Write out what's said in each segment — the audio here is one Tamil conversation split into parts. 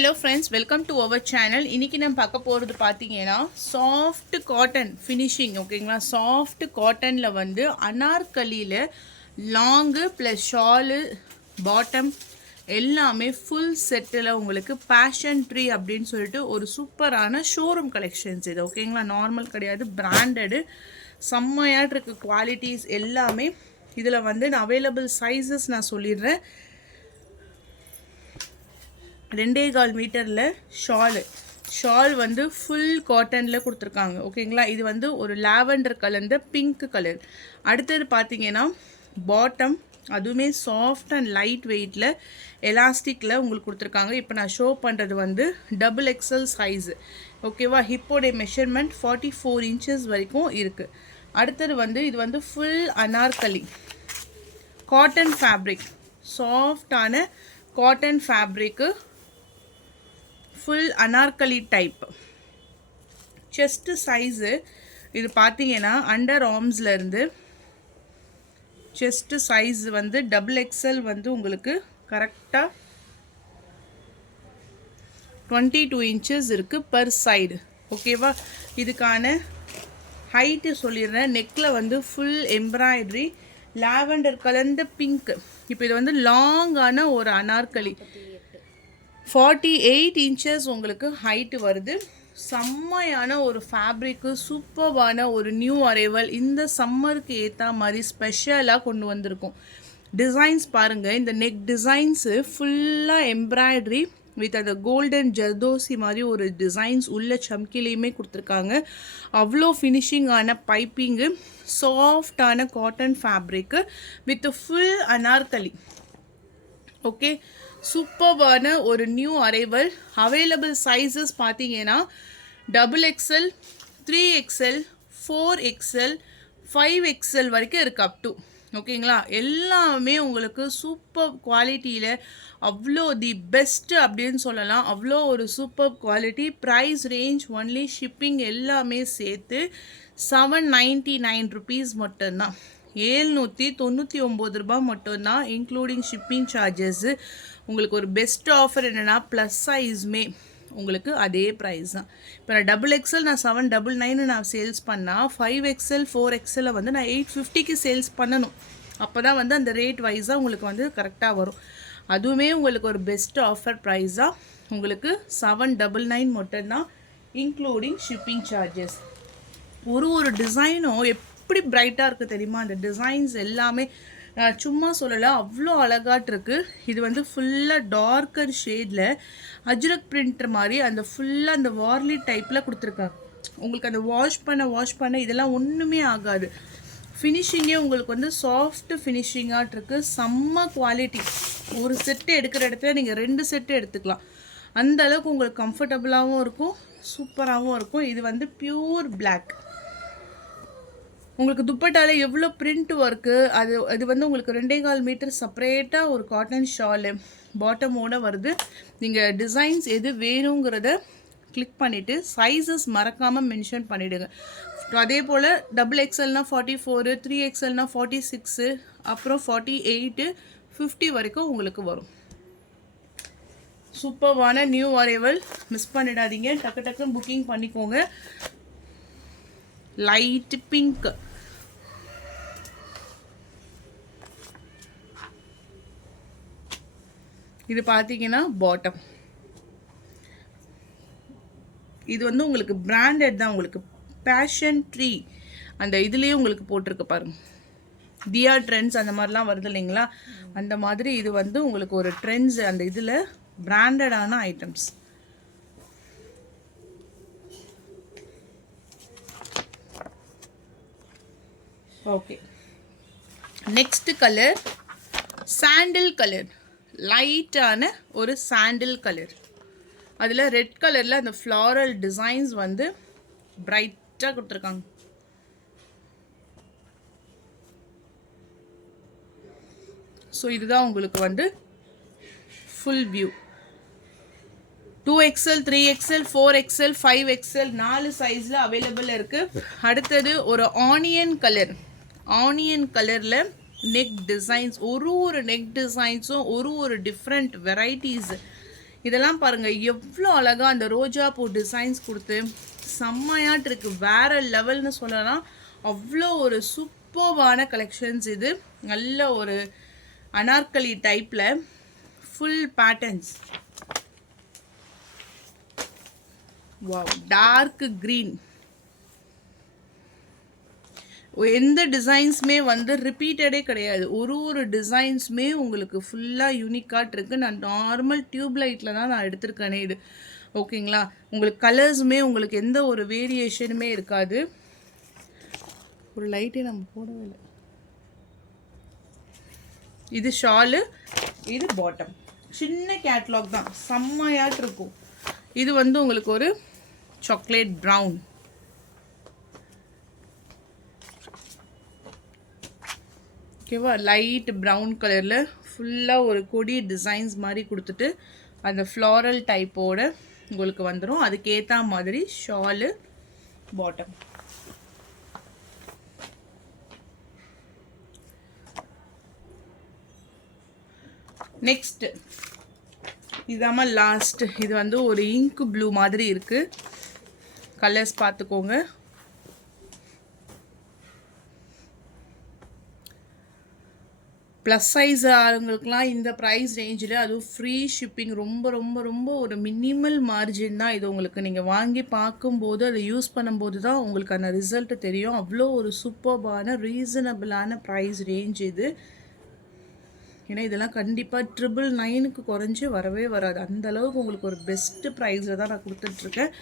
hello friends, welcome to our channel. இன்னைக்கு நம்ம பார்க்க போறது பாத்தீங்கன்னா soft cotton finishing. ஓகேங்களா, soft cottonல வந்து அனார்கலில லாங் plus shawl bottom எல்லாமே ஃபுல் செட்டில் உங்களுக்கு பேஷன் ட்ரீ அப்படின்னு சொல்லிட்டு ஒரு சூப்பரான ஷோரூம் கலெக்ஷன்ஸ் இது. ஓகேங்களா, நார்மல் கிடையாது, பிராண்டடு செம்மையாக இருக்கு. குவாலிட்டிஸ் எல்லாமே இதில் வந்து அவைலபிள் சைஸஸ் நான் சொல்லிடுறேன். 2.25 மீட்டரில் ஷால் வந்து ஃபுல் காட்டனில் கொடுத்துருக்காங்க. ஓகேங்களா, இது வந்து ஒரு லாவெண்டர் கலந்த பிங்க் கலர். அடுத்தது பார்த்தீங்கன்னா பாட்டம், அதுவுமே சாஃப்ட் அண்ட் லைட் வெயிட்டில் எலாஸ்டிக்கில் உங்களுக்கு கொடுத்துருக்காங்க. இப்போ நான் ஷோ பண்ணுறது வந்து XXL சைஸு. ஓகேவா, ஹிப்போடைய மெஷர்மெண்ட் 44 இன்ச்சஸ் வரைக்கும் இருக்குது. அடுத்தது வந்து இது வந்து ஃபுல் அனார்கலி காட்டன் ஃபேப்ரிக், சாஃப்டான cotton fabric, full Anarkali type. Chest size இது பார்த்தீங்கன்னா அண்டர் ஆர்ம்ஸ்லேருந்து செஸ்ட்டு சைஸ் வந்து XXL வந்து உங்களுக்கு கரெக்டாக 22 இன்ச்சஸ் இருக்குது பர் சைடு. ஓகேவா, இதுக்கான ஹைட்டு சொல்லிடுறேன். நெக்கில் வந்து ஃபுல் எம்ப்ராய்டரி லாவெண்டர் கலந்த பிங்க். இப்போ இது வந்து லாங்கான ஒரு அனார்கலி 48 இன்ச்சஸ் உங்களுக்கு ஹைட்டு வருது. செம்மையான ஒரு ஃபேப்ரிக்கு, சூப்பர்வான ஒரு நியூ அரைவல். இந்த சம்மருக்கு ஏற்ற மாதிரி ஸ்பெஷலாக கொண்டு வந்திருக்கோம். டிசைன்ஸ் பாருங்கள், இந்த நெக் டிசைன்ஸு ஃபுல்லாக எம்ப்ராய்டரி வித் அந்த கோல்டன் ஜர்தோசி மாதிரி ஒரு டிசைன்ஸ் உள்ள சம்கிலையுமே கொடுத்துருக்காங்க. அவ்வளோ ஃபினிஷிங்கான பைப்பிங்கு, சாஃப்டான cotton fabric with full anarkali. Okay, சூப்பர்வான ஒரு நியூ அரைவல். அவைலபிள் சைஸஸ் பார்த்தீங்கன்னா XXL, 3XL, 4XL, 5XL வரைக்கும் இருக்குது அப் டு. ஓகேங்களா, எல்லாமே உங்களுக்கு சூப்பர் குவாலிட்டியில், அவ்வளோ தி பெஸ்ட்டு அப்படின்னு சொல்லலாம். அவ்வளோ ஒரு super quality. Price range only shipping எல்லாமே சேர்த்து 799 ருபீஸ் மட்டும்தான். 799 ரூபாய் மட்டும்தான், இன்க்ளூடிங் ஷிப்பிங் சார்ஜஸ்ஸு. உங்களுக்கு ஒரு பெஸ்ட் ஆஃபர் என்னென்னா ப்ளஸ் சைஸுமே உங்களுக்கு அதே ப்ரைஸ் தான். இப்போ நான் XXL நான் 799 நான் சேல்ஸ் பண்ணால் 5XL 4XL வந்து நான் 850க்கு சேல்ஸ் பண்ணணும். அப்போ தான் வந்து அந்த ரேட் வைஸாக உங்களுக்கு வந்து கரெக்டாக வரும். அதுவுமே உங்களுக்கு ஒரு பெஸ்ட் ஆஃபர் ப்ரைஸாக உங்களுக்கு 799 மட்டும்தான், இன்க்ளூடிங் ஷிப்பிங் சார்ஜஸ். ஒரு டிசைனும் எப்படி பிரைட்டாக இருக்குது தெரியுமா? அந்த டிசைன்ஸ் எல்லாமே சும்மா சொல்லலை, அவ்வளோ அழகாட்டு இருக்குது. இது வந்து ஃபுல்லாக டார்க்கர் ஷேடில் அஜ்ரக் பிரிண்டர் மாதிரி அந்த ஃபுல்லாக அந்த வார்லி டைப்பில் கொடுத்துருக்காங்க. உங்களுக்கு அந்த வாஷ் பண்ண இதெல்லாம் ஒன்றுமே ஆகாது. ஃபினிஷிங்கே உங்களுக்கு வந்து சாஃப்ட் ஃபினிஷிங்காக இருக்குது. செம்ம குவாலிட்டி. ஒரு செட்டு எடுக்கிற இடத்துல நீங்கள் 2 செட்டு எடுத்துக்கலாம். அந்த அளவுக்கு உங்களுக்கு கம்ஃபர்டபுளாகவும் இருக்கும், சூப்பராகவும் இருக்கும். இது வந்து பியூர் பிளாக். உங்களுக்கு துப்பட்டால எவ்வளோ பிரிண்ட் ஒர்க்கு, அது வந்து உங்களுக்கு 2.25 மீட்டர் செப்பரேட்டாக ஒரு காட்டன் ஷாலு பாட்டமோடு வருது. நீங்கள் டிசைன்ஸ் எது வேணுங்கிறத கிளிக் பண்ணிவிட்டு சைஸஸ் மறக்காமல் மென்ஷன் பண்ணிவிடுங்க. அதே போல் XXLனா 44, 3XLனா 46, அப்புறம் 48, 50 வரைக்கும் உங்களுக்கு வரும். சூப்பர்வான நியூ அரைவல், மிஸ் பண்ணிடாதீங்க. டக்குன்னு புக்கிங் பண்ணிக்கோங்க. லைட் பிங்க், இது பார்த்தீங்கன்னா பாட்டம். இது வந்து உங்களுக்கு பிராண்டட் தான். உங்களுக்கு பேஷன் ட்ரீ அந்த இதுலேயே உங்களுக்கு போட்டிருக்கு பாருங்க. தியா ட்ரெண்ட்ஸ் அந்த மாதிரிலாம் வருது இல்லைங்களா, அந்த மாதிரி இது வந்து உங்களுக்கு ஒரு ட்ரெண்ட்ஸ் அந்த இதில் பிராண்டடான items. Okay, next colour sandal colour. லைட்டான ஒரு சாண்டில் கலர், அதில் ரெட் கலரில் அந்த ஃப்ளாரல் டிசைன்ஸ் வந்து பிரைட்டாக கொடுத்துருக்காங்க. ஸோ இதுதான் உங்களுக்கு வந்து full view. 2XL, 3XL, 4XL, 5XL 4 சைஸில் அவைலபிள் இருக்குது. அடுத்தது ஒரு ஆனியன் கலரில் நெக் டிசைன்ஸ். ஒரு நெக் டிசைன்ஸும் ஒரு டிஃப்ரெண்ட் வெரைட்டிஸ். இதெல்லாம் பாருங்கள் எவ்வளோ அழகாக அந்த ரோஜா பூ டிசைன்ஸ் கொடுத்து செம்மையாட்டு இருக்குது. வேறு லெவல்னு சொல்லலாம். அவ்வளோ ஒரு சூப்பர்வான கலெக்ஷன்ஸ் இது. நல்ல ஒரு அனார்கலி டைப்பில் full patterns. Wow, dark green. எந்த டிசைன்ஸுமே வந்து ரிப்பீட்டடே கிடையாது. ஒரு டிசைன்ஸுமே உங்களுக்கு ஃபுல்லாக யூனிக்காட் இருக்குது. நான் நார்மல் டியூப் லைட்டில் தான் நான் எடுத்திருக்கேனே இது. ஓகேங்களா? உங்களுக்கு கலர்ஸுமே உங்களுக்கு எந்த ஒரு வேரியேஷனுமே இருக்காது. ஒரு லைட்டே நம்ம போடவே இல்லை. இது ஷாலு, இது பாட்டம். சின்ன கேட்லாக் தான், செம்மையாட்டு இருக்கும். இது வந்து உங்களுக்கு ஒரு சாக்லேட் ப்ரௌன். ஓகேவா? லைட் ப்ரௌன் கலரில் ஃபுல்லாக ஒரு கொடி டிசைன்ஸ் மாதிரி கொடுத்துட்டு அந்த ஃப்ளாரல் டைப்போட உங்களுக்கு வந்துடும். அதுக்கேற்ற மாதிரி ஷாலு, பாட்டம். நெக்ஸ்ட் இதாம லாஸ்ட். இது வந்து ஒரு இங்க் ப்ளூ மாதிரி இருக்குது. கலர்ஸ் பார்த்துக்கோங்க. ப்ளஸ் சைஸ் ஆளுங்களுக்குலாம் இந்த ப்ரைஸ் ரேஞ்சில், அதுவும் ஃப்ரீ ஷிப்பிங், ரொம்ப ரொம்ப ரொம்ப ஒரு மினிமல் மார்ஜின் தான் இது. உங்களுக்கு நீங்கள் வாங்கி பார்க்கும்போது அதை யூஸ் பண்ணும்போது தான் உங்களுக்கு அந்த ரிசல்ட் தெரியும். அவ்வளோ ஒரு சூப்பர்பான ரீசனபிளான ப்ரைஸ் ரேஞ்ச் இது. ஏன்னா இதெல்லாம் கண்டிப்பாக 999க்கு குறைஞ்சி வரவே வராது. அந்தளவுக்கு உங்களுக்கு ஒரு பெஸ்ட்டு ப்ரைஸில் தான் நான் கொடுத்துட்ருக்கேன்.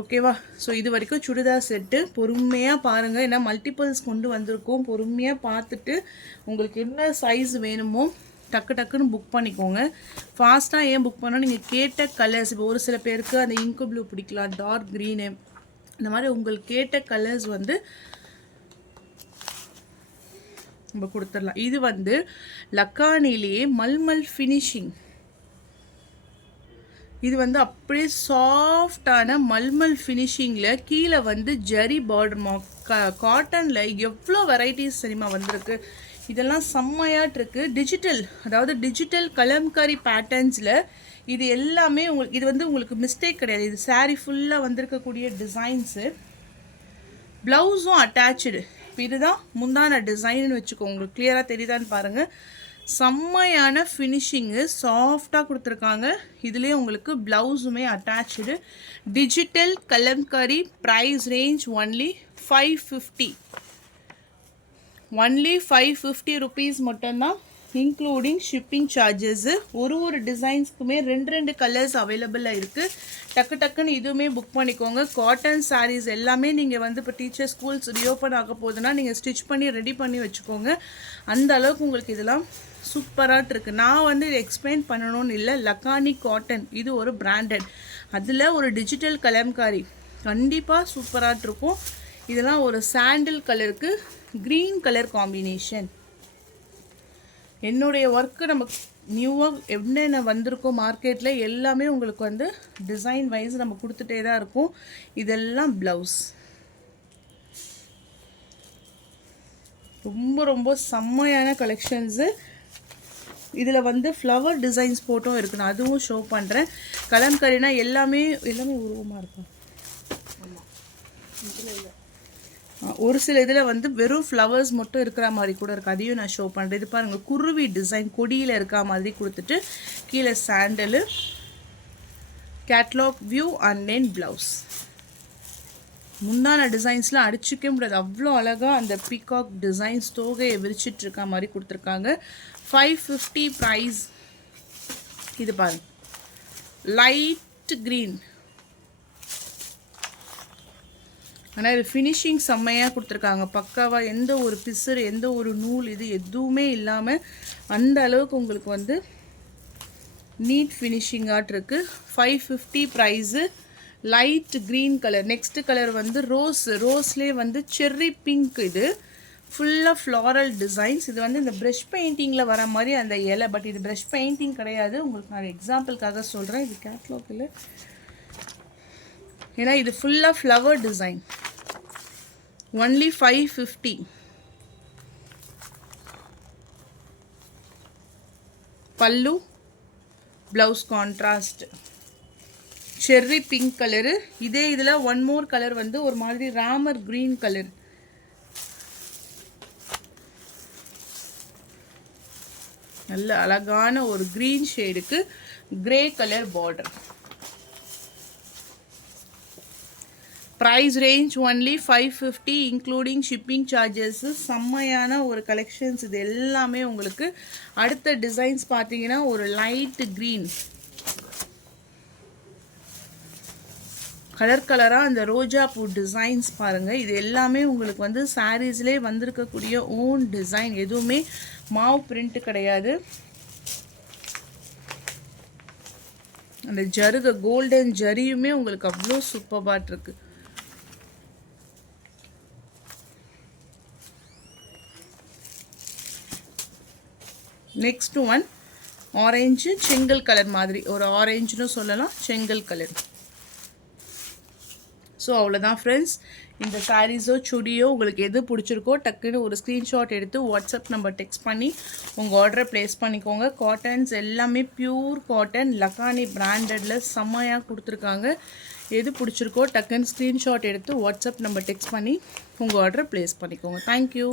ஓகேவா? ஸோ இது வரைக்கும் சுடிதார் செட்டு பொறுமையாக பாருங்கள். ஏன்னா மல்டிபிள்ஸ் கொண்டு வந்திருக்கோம். பொறுமையாக பார்த்துட்டு உங்களுக்கு என்ன சைஸ் வேணுமோ டக்குன்னு புக் பண்ணிக்கோங்க. ஃபாஸ்ட்டாக ஏன் புக் பண்ணால் நீங்கள் கேட்ட கலர்ஸ், இப்போ ஒரு சில பேருக்கு அந்த இங்கு ப்ளூ பிடிக்கலாம், டார்க் க்ரீனு, இந்த மாதிரி உங்களுக்கு கேட்ட கலர்ஸ் வந்து நம்ம கொடுத்துடலாம். இது வந்து லக்கானிலேயே மல்மல் ஃபினிஷிங். இது வந்து அப்படியே சாஃப்டான மல்மல் ஃபினிஷிங்கில் கீழே வந்து ஜரி பார்டர் காட்டனில் எவ்வளோ வெரைட்டிஸ் சரிமா வந்திருக்கு. இதெல்லாம் செம்மையாட்டு இருக்குது. டிஜிட்டல், அதாவது டிஜிட்டல் கலம்காரி பேட்டர்ன்ஸில் இது எல்லாமே உங்களுக்கு, இது வந்து உங்களுக்கு மிஸ்டேக் கிடையாது. இது சாரீ ஃபுல்லாக வந்திருக்கக்கூடிய டிசைன்ஸு. ப்ளவுஸும் அட்டாச்சு. இப்போ இதுதான் முந்தான டிசைன்னு வச்சுக்கோங்க. உங்களுக்கு கிளியராக தெரியுதான்னு பாருங்கள். செம்மையான ஃபினிஷிங்கு, சாஃப்டாக கொடுத்துருக்காங்க. இதுலேயே உங்களுக்கு ப்ளவுஸுமே attach. Digital kalamkari. Price range only 550. Only 550 rupees மட்டும்தான், இன்க்ளூடிங் ஷிப்பிங் சார்ஜஸ்ஸு. ஒரு டிசைன்ஸ்க்குமே 2 கலர்ஸ் அவைலபிளாக இருக்குது. டக்குன்னு இதுவுமே புக் பண்ணிக்கோங்க. காட்டன் சாரீஸ் எல்லாமே நீங்கள் வந்து இப்போ டீச்சர் ஸ்கூல்ஸ் ரீஓப்பன் ஆக போகுதுன்னா நீங்கள் ஸ்டிச் பண்ணி ரெடி பண்ணி வச்சுக்கோங்க. அந்த அளவுக்கு உங்களுக்கு இதெல்லாம் சூப்பராக இருக்குது. நான் வந்து இதை எக்ஸ்பிளைன் பண்ணணும்னு இல்லை. லக்கானி காட்டன் இது ஒரு பிராண்டட். அதில் ஒரு டிஜிட்டல் கலம்காரி கண்டிப்பாக சூப்பராக இருக்கும். இதெல்லாம் ஒரு சாண்டில் கலருக்கு க்ரீன் கலர் காம்பினேஷன். என்னுடைய ஒர்க்கு நம்ம நியூவாக என்னென்ன வந்திருக்கோம் மார்க்கெட்டில் எல்லாமே உங்களுக்கு வந்து டிசைன் வைஸ் நம்ம கொடுத்துட்டே தான் இருக்கும். இதெல்லாம் ப்ளவுஸ். ரொம்ப செம்மையான கலெக்ஷன்ஸு. இதில் வந்து ஃப்ளவர் டிசைன்ஸ் போட்டும் இருக்குது. நான் அதுவும் ஷோ பண்ணுறேன். கலம்கரினா எல்லாமே உருவமாக இருக்கும். ஆமாம், இதில் இல்லை. ஒரு சில இதில் வந்து வெறும் ஃப்ளவர்ஸ் மட்டும் இருக்கிற மாதிரி கூட இருக்குது. அதையும் நான் ஷோ பண்ணுறேன். இது பாருங்கள், குருவி டிசைன் கொடியில் இருக்கிற மாதிரி கொடுத்துட்டு கீழே sandal, catalogue view and then blouse. முந்தான டிசைன்ஸ்லாம் அடிச்சிக்க முடியாது. அவ்வளோ அழகாக அந்த பீகாக் டிசைன்ஸ் தோகையை விரிச்சிட்டு இருக்க மாதிரி கொடுத்துருக்காங்க. 550 ப்ரைஸ். இது பாருங்க, லைட் க்ரீன். ஆனால் இது ஃபினிஷிங் செம்மையாக கொடுத்துருக்காங்க. பக்காவாக எந்த ஒரு பிசுறு, எந்த ஒரு நூல், இது எதுவுமே இல்லாமல் அந்த அளவுக்கு உங்களுக்கு வந்து நீட் ஃபினிஷிங்காக இருக்குது. 550 price. Light green colour. Next colour வந்து ரோஸ்லேயே வந்து செர்ரி பிங்க். இது ஃபுல்லாக ஃப்ளாரல் டிசைன்ஸ். இது வந்து இந்த ப்ரஷ் பெயிண்டிங்கில் வர மாதிரி அந்த இலை, பட் இது ப்ரஷ் பெயிண்டிங் கிடையாது. உங்களுக்கு நான் எக்ஸாம்பிளுக்காக சொல்கிறேன். இது கேட்லாக் இல்லை, ஏன்னா இது ஃபுல்லாக ஃப்ளவர் டிசைன். ஒன்லி 550. பல்லு, blouse contrast cherry pink colour. இதே இதில் ஒன் மோர் கலர் வந்து ஒரு மாதிரி ராமர் க்ரீன் கலர். நல்ல அழகான ஒரு க்ரீன் ஷேடுக்கு grey colour border. Price range only 550 including shipping charges. செம்மையான ஒரு கலெக்ஷன்ஸ் இது எல்லாமே உங்களுக்கு. அடுத்த டிசைன்ஸ் பார்த்தீங்கன்னா ஒரு லைட் க்ரீன் கலர் கலராக அந்த ரோஜா பூ டிசைன்ஸ் பாருங்கள். இது எல்லாமே உங்களுக்கு வந்து சாரீஸ்லேயே வந்திருக்கக்கூடிய ஓன் டிசைன். எதுவுமே மாவு பிரிண்ட் கிடையாது. அந்த ஜருக கோல்டன் ஜரியுமே உங்களுக்கு அவ்வளோ சூப்பராக இருக்கு. நெக்ஸ்ட் ஒன் ஆரஞ்சு செங்கல் கலர் மாதிரி, ஒரு ஆரஞ்சுன்னு சொல்லலாம், செங்கல் கலர். ஸோ அவ்வளோதான் ஃப்ரெண்ட்ஸ். இந்த சாரீஸோ சுடியோ உங்களுக்கு எது பிடிச்சிருக்கோ டக்குன்னு ஒரு ஸ்க்ரீன்ஷாட் எடுத்து வாட்ஸ்அப் நம்பர் டெக்ஸ்ட் பண்ணி உங்கள் ஆர்டரை ப்ளேஸ் பண்ணிக்கோங்க. காட்டன்ஸ் எல்லாமே பியூர் காட்டன் லக்கானி பிராண்டடில் செம்மையாக கொடுத்துருக்காங்க. எது பிடிச்சிருக்கோ டக்குன்னு ஸ்க்ரீன்ஷாட் எடுத்து வாட்ஸ்அப் நம்பர் டெக்ஸ்ட் பண்ணி உங்கள் ஆர்டரை ப்ளேஸ் பண்ணிக்கோங்க. தேங்க்யூ.